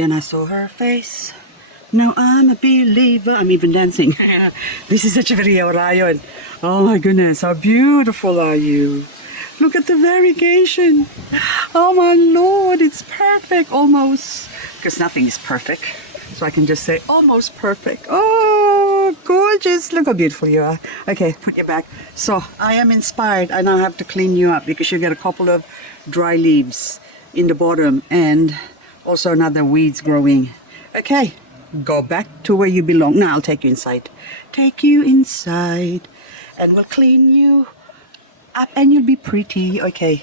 Then I saw her face. Now I'm a believer. I'm even dancing. This is such a video, Ryan. Oh my goodness, how beautiful are you? Look at the variegation. Oh my Lord, it's perfect almost. Because nothing is perfect. So I can just say almost perfect. Oh, gorgeous. Look how beautiful you are. Okay, put you back. So I am inspired. I now have to clean you up because you get a couple of dry leaves in the bottom and also another weeds growing. Okay, go back to where you belong. Now I'll take you inside. Take you inside and we'll clean you up and you'll be pretty. Okay.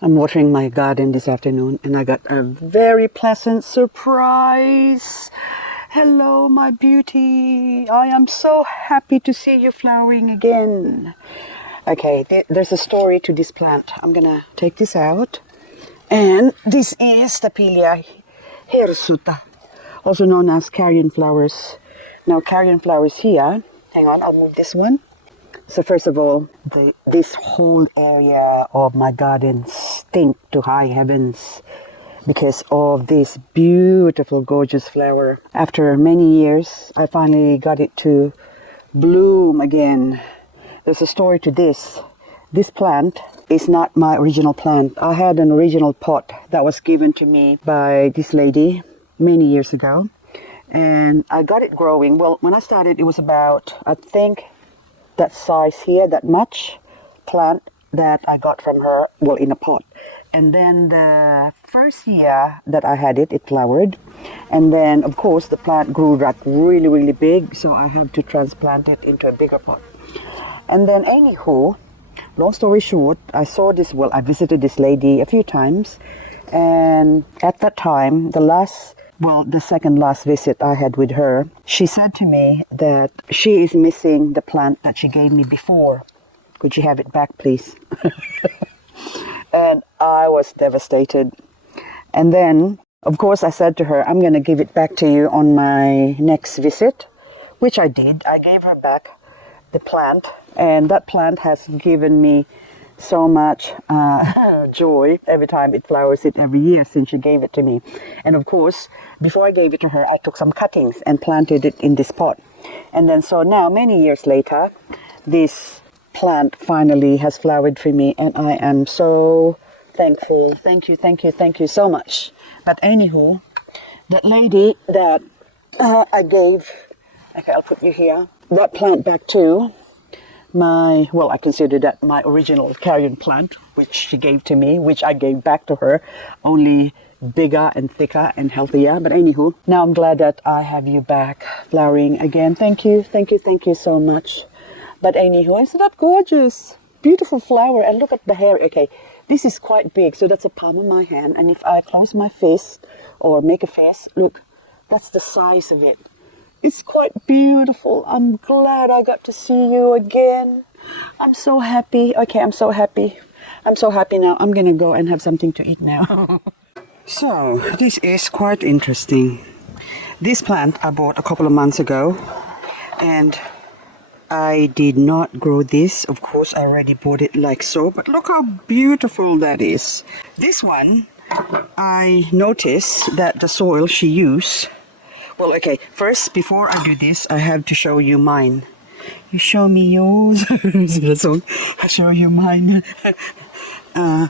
I'm watering my garden this afternoon and I got a very pleasant surprise. Hello, my beauty. I am so happy to see you flowering again. Okay, there's a story to this plant. I'm gonna take this out. And this is Stapelia hirsuta, also known as carrion flowers. Now, carrion flowers here, hang on, I'll move this one. So first of all, this whole area of my garden stinks to high heavens because of this beautiful, gorgeous flower. After many years, I finally got it to bloom again. There's a story to this. This plant is not my original plant. I had an original pot that was given to me by this lady many years ago. And I got it growing. Well, when I started, it was about, I think, that size here, that much plant that I got from her, well, in a pot. And then the first year that I had it, it flowered. And then, of course, the plant grew like really, really big. So I had to transplant it into a bigger pot. And then, anywho, long story short, I saw this, well, I visited this lady a few times. And at that time, the second last visit I had with her, she said to me that she is missing the plant that she gave me before. Could you have it back, please? And I was devastated. And then, of course, I said to her, I'm going to give it back to you on my next visit, which I did. I gave her back the plant, and that plant has given me so much joy every time it flowers it every year since she gave it to me. And of course, before I gave it to her, I took some cuttings and planted it in this pot. And then so now, many years later, this plant finally has flowered for me, and I am so thankful. Thank you, thank you, thank you so much. But anywho, that lady that I gave, okay, I'll put you here, that plant back to I consider that my original carrion plant, which she gave to me, which I gave back to her, only bigger and thicker and healthier. But anywho, now I'm glad that I have you back flowering again. Thank you, thank you, thank you so much. But anywho, isn't that gorgeous? Beautiful flower. And look at the hair. Okay, this is quite big, so that's a palm of my hand. And if I close my fist or make a face, look, that's the size of it. It's quite beautiful. I'm glad I got to see you again. I'm so happy. Okay, I'm so happy. I'm so happy now. I'm gonna go and have something to eat now. So, this is quite interesting. This plant I bought a couple of months ago, and I did not grow this. Of course, I already bought it like so, but look how beautiful that is. This one, I noticed that the soil she used. Well, okay, first, before I do this, I have to show you mine. You show me yours. That song? I show you mine. I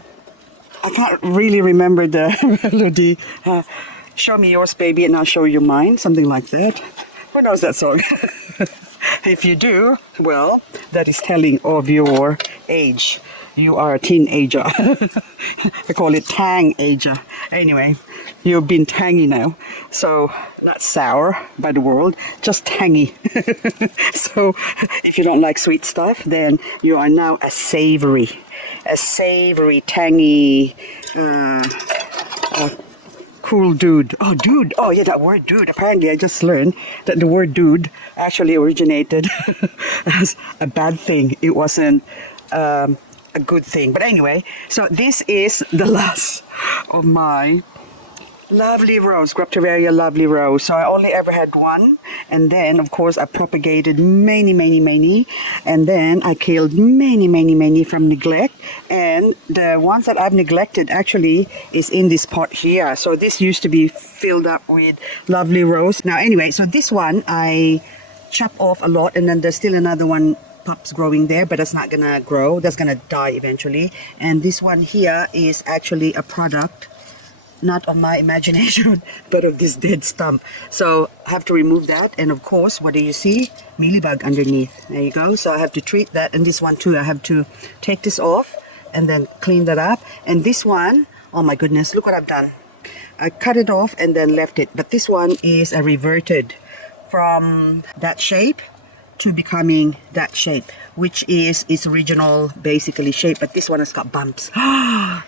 can't really remember the melody. Show me yours, baby, and I'll show you mine. Something like that. Who knows that song? If you do, well, that is telling of your age. You are a teenager. I call it tang-ager. Anyway, you've been tangy now. So, not sour by the world, just tangy. So, if you don't like sweet stuff, then you are now a savory, tangy, cool dude. Oh, dude. Oh, yeah, that word dude. Apparently, I just learned that the word dude actually originated as a bad thing. It wasn't a good thing. But anyway, so this is the last of my lovely rose, Graptovaria lovely rose. So I only ever had one, And then, of course, I propagated many, and then I killed many from neglect. And the ones that I've neglected actually is in this pot here. So this used to be filled up with lovely rose. Now anyway, so this one I chop off a lot, and then there's still another one pups growing there, but that's not gonna grow, that's gonna die eventually. And this one here is actually a product not of my imagination but of this dead stump, so I have to remove that. And of course, what do you see? Mealybug underneath. There you go. So I have to treat that, and this one too, I have to take this off and then clean that up. And this one, oh my goodness, look what I've done. I cut it off and then left it, but this one is a reverted from that shape to becoming that shape, which is its original basically shape. But this one has got bumps.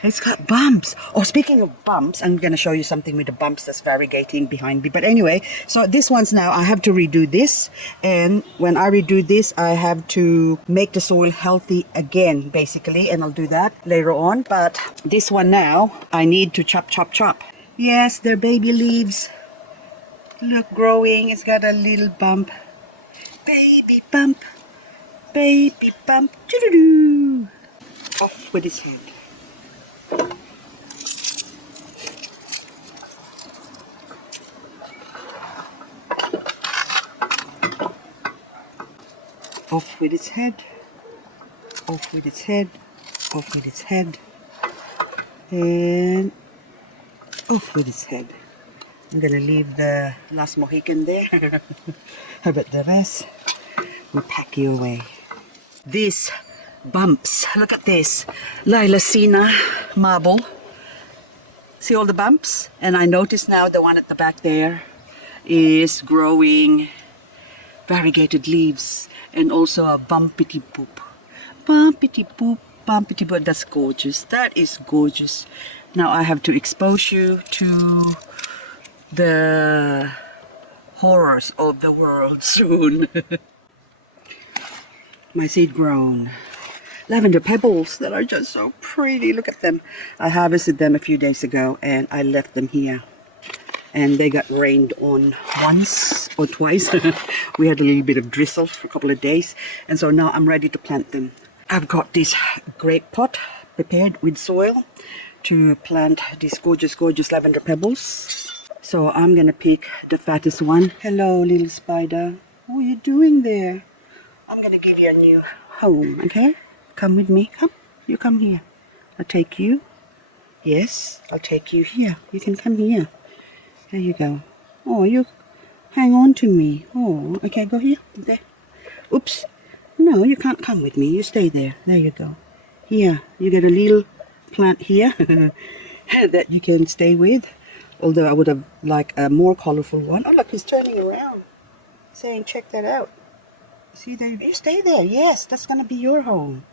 It's got bumps. Oh, speaking of bumps, I'm going to show you something with the bumps that's variegating behind me. But anyway, so this one's now, I have to redo this, and when I redo this, I have to make the soil healthy again basically, and I'll do that later on. But this one now, I need to chop. Yes, they're baby leaves. Look, growing. It's got a little bump. Baby bump. Baby bump. Doo-doo-doo. Off with his hand. Off with its head. Off with its head. Off with its head. And off with its head. I'm gonna leave the last Mohican there. How about the rest? We'll pack you away. These bumps, look at this. Lilacina marble. See all the bumps? And I notice now the one at the back there is growing variegated leaves and also a bumpity boop. Bumpity boop, bumpity boop. That's gorgeous. That is gorgeous. Now I have to expose you to the horrors of the world soon. My seed grown lavender pebbles that are just so pretty. Look at them. I harvested them a few days ago and I left them here, and they got rained on once or twice. We had a little bit of drizzle for a couple of days, and so now I'm ready to plant them. I've got this great pot prepared with soil to plant these gorgeous lavender pebbles. So I'm gonna pick the fattest one. Hello, little spider. What are you doing there? I'm gonna give you a new home, okay? Come with me, come. You come here. I'll take you. Yes, I'll take you here. You can come here. There you go. Oh, you hang on to me. Oh, okay, go here. There. Oops. No, you can't come with me. You stay there. There you go. Here, you get a little plant here that you can stay with. Although I would have liked a more colorful one. Oh, look, he's turning around, saying, check that out. See there, you stay there. Yes, that's going to be your home.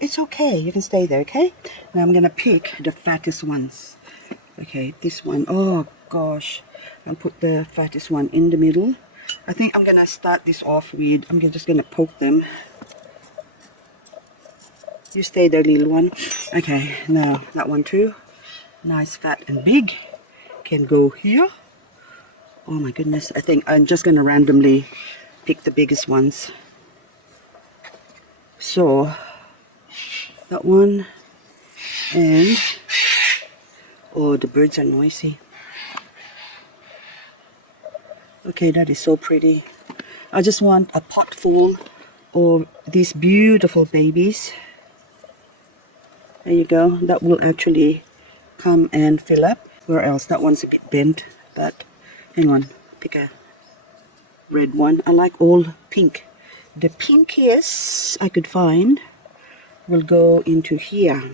It's okay. You can stay there, okay? Now I'm going to pick the fattest ones. Okay, this one. Oh, gosh. I'll put the fattest one in the middle. I think I'm going to start this off with, I'm just going to poke them. You stay there, little one. Okay, now that one too. Nice, fat, and big. Can go here. Oh my goodness, I think I'm just going to randomly pick the biggest ones. So that one, and oh, the birds are noisy. Okay, that is so pretty. I just want a pot full of these beautiful babies. There you go. That will actually come and fill up. Where else? That one's a bit bent, but hang on, pick a red one. I like all pink. The pinkiest I could find will go into here.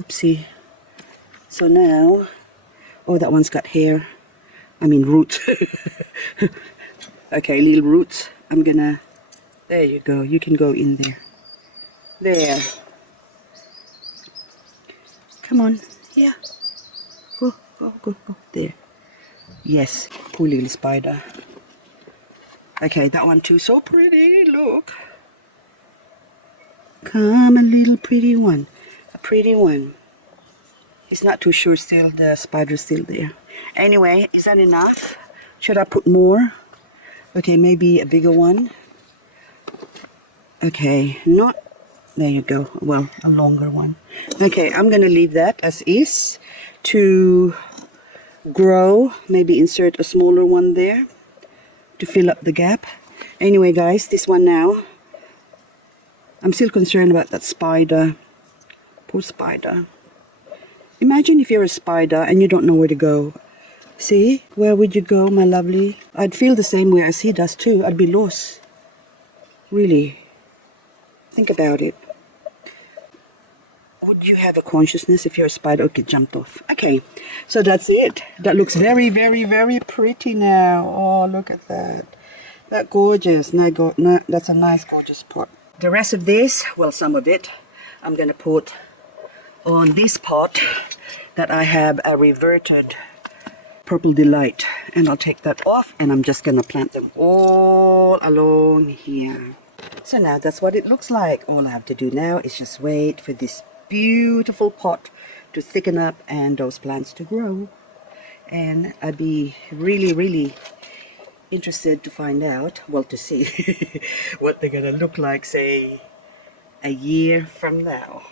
Oopsie. So now, oh, that one's got hair. I mean roots. Okay, little roots. I'm gonna, there you go. You can go in there. There. Come on. Yeah. Go. There. Yes. Poor little spider. Okay, that one too. So pretty. Look. Come, a little pretty one. A pretty one. It's not too sure still, the spider's still there. Anyway, is that enough? Should I put more? Okay, maybe a bigger one. Okay, not, there you go, well, a longer one. Okay, I'm gonna leave that as is to grow. Maybe insert a smaller one there to fill up the gap. Anyway guys, this one now, I'm still concerned about that spider. Poor spider. Imagine if you're a spider and you don't know where to go. See, where would you go, my lovely? I'd feel the same way as he does too. I'd be lost. Really. Think about it. Would you have a consciousness if you're a spider? Okay, jumped off. Okay, so that's it. That looks very, very, very pretty now. Oh, look at that. That's gorgeous. That's a nice, gorgeous pot. The rest of this, well, some of it, I'm going to put on this pot that I have a reverted Purple Delight. And I'll take that off and I'm just going to plant them all along here. So now that's what it looks like. All I have to do now is just wait for this beautiful pot to thicken up and those plants to grow. And I'd be really, really interested to find out, well, to see what they're gonna look like, say, a year from now.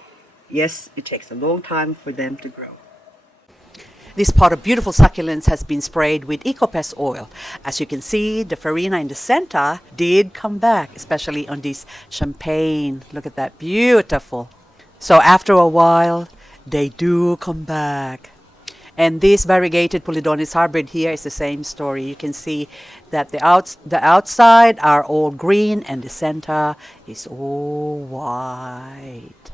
Yes, it takes a long time for them to grow. This pot of beautiful succulents has been sprayed with EcoPest oil. As you can see, the farina in the center did come back, especially on this champagne. Look at that, beautiful. So after a while, they do come back. And this variegated Polydonis hybrid here is the same story. You can see that the outside are all green and the center is all white.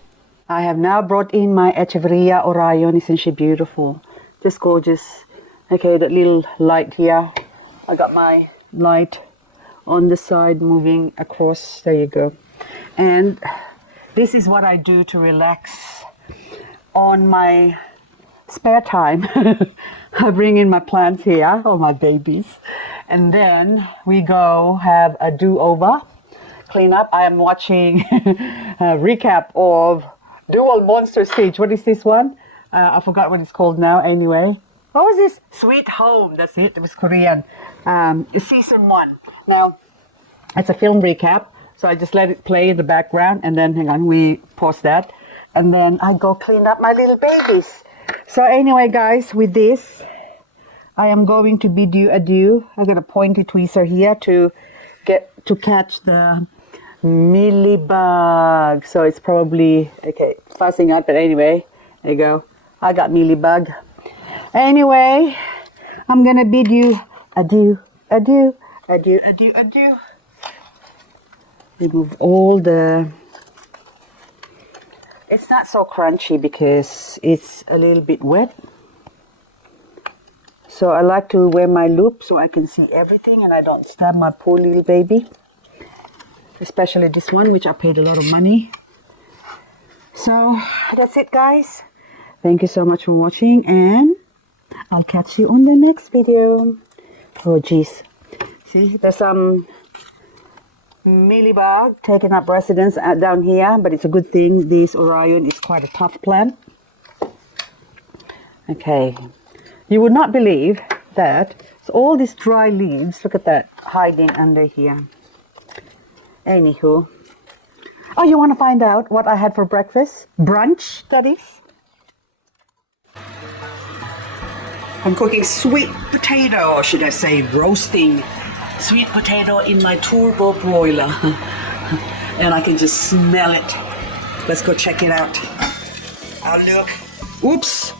I have now brought in my Echeveria Orion. Isn't she beautiful? Just gorgeous. Okay, that little light here. I got my light on the side moving across. There you go. And this is what I do to relax on my spare time. I bring in my plants here, all my babies. And then we go have a do-over, clean up. I am watching a recap of Dual Monster Siege. What is this one? I forgot what it's called now. Anyway, what was this? Sweet Home. That's it. It was Korean. Season 1. Now, it's a film recap, so I just let it play in the background, and then hang on, we pause that, and then I go clean up my little babies. So anyway, guys, with this, I am going to bid you adieu. I got a pointy tweezer here to catch the mealybug. So it's probably okay, fussing up, but anyway, there you go. I got mealybug. Anyway, I'm gonna bid you adieu, adieu, adieu, adieu, adieu. Remove all the. It's not so crunchy because it's a little bit wet. So I like to wear my loop so I can see everything and I don't stab my poor little baby. Especially this one, which I paid a lot of money. So that's it, guys. Thank you so much for watching, and I'll catch you on the next video. Oh geez. See, there's some mealybug taking up residence down here, but it's a good thing. This Orion is quite a tough plant. Okay, you would not believe that. So all these dry leaves, look at that, hiding under here. Anywho, oh, you want to find out what I had for breakfast? Brunch, that is. I'm cooking sweet potato, or should I say roasting sweet potato in my turbo broiler. And I can just smell it. Let's go check it out. Oh, look. Oops.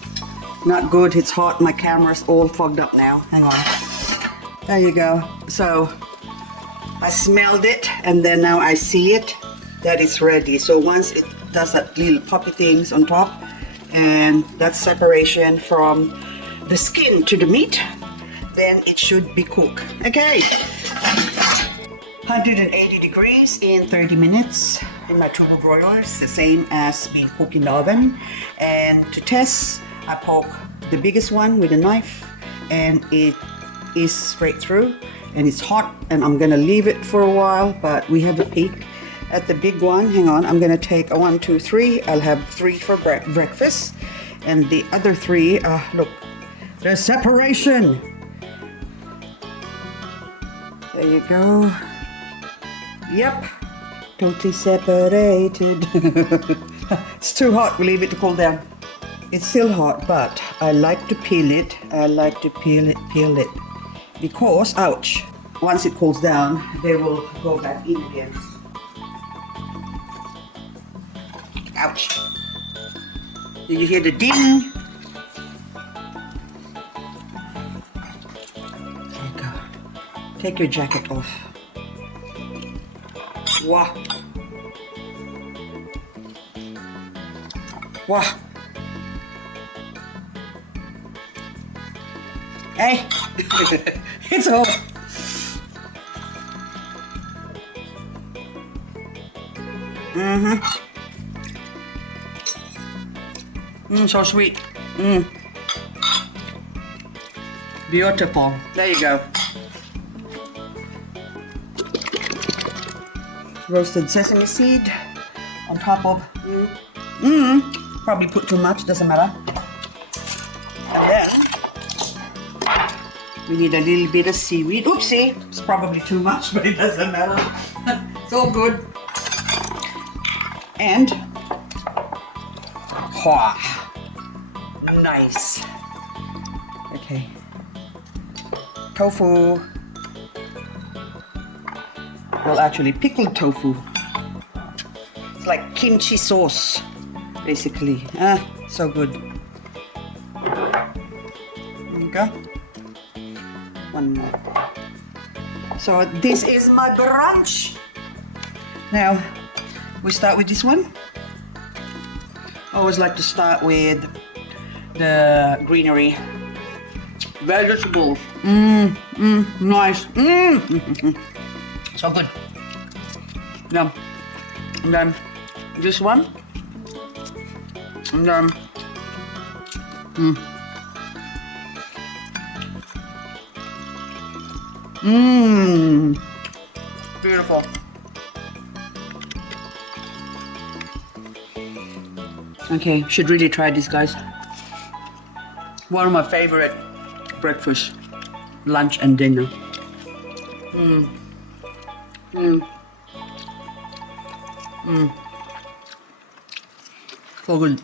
Not good. It's hot. My camera's all fogged up now. Hang on. There you go. So I smelled it, and then now I see it that it's ready. So once it does that little poppy things on top, and that's separation from the skin to the meat, then it should be cooked. Okay, 180 degrees in 30 minutes in my turbo broilers, the same as being cooked in the oven. And to test, I poke the biggest one with a knife, and it is straight through, and it's hot, and I'm gonna leave it for a while, but we have a peek at the big one. Hang on, I'm gonna take a 1, 2, 3. I'll have 3 for breakfast. And the other three, look, there's separation. There you go. Yep, totally separated. It's too hot, we leave it to cool down. It's still hot, but I like to peel it. I like to peel it. Because, ouch, once it cools down, they will go back in again. Ouch. Did you hear the ding? There you go. Take your jacket off. Wah. Wah. Hey, it's off. So sweet. Beautiful. There you go. Roasted sesame seed on top of. Probably put too much, doesn't matter. And then we need a little bit of seaweed. Oopsie, it's probably too much, but it doesn't matter. It's all good. And nice. Okay. Tofu. Well, actually, pickled tofu. It's like kimchi sauce, basically. So good. There you go. One more. So this is my brunch. Now, we start with this one. I always like to start with the greenery. Vegetables. Nice. So good. Yeah. And then this one. And then beautiful. Okay, should really try this, guys. One of my favorite breakfast, lunch and dinner. So good.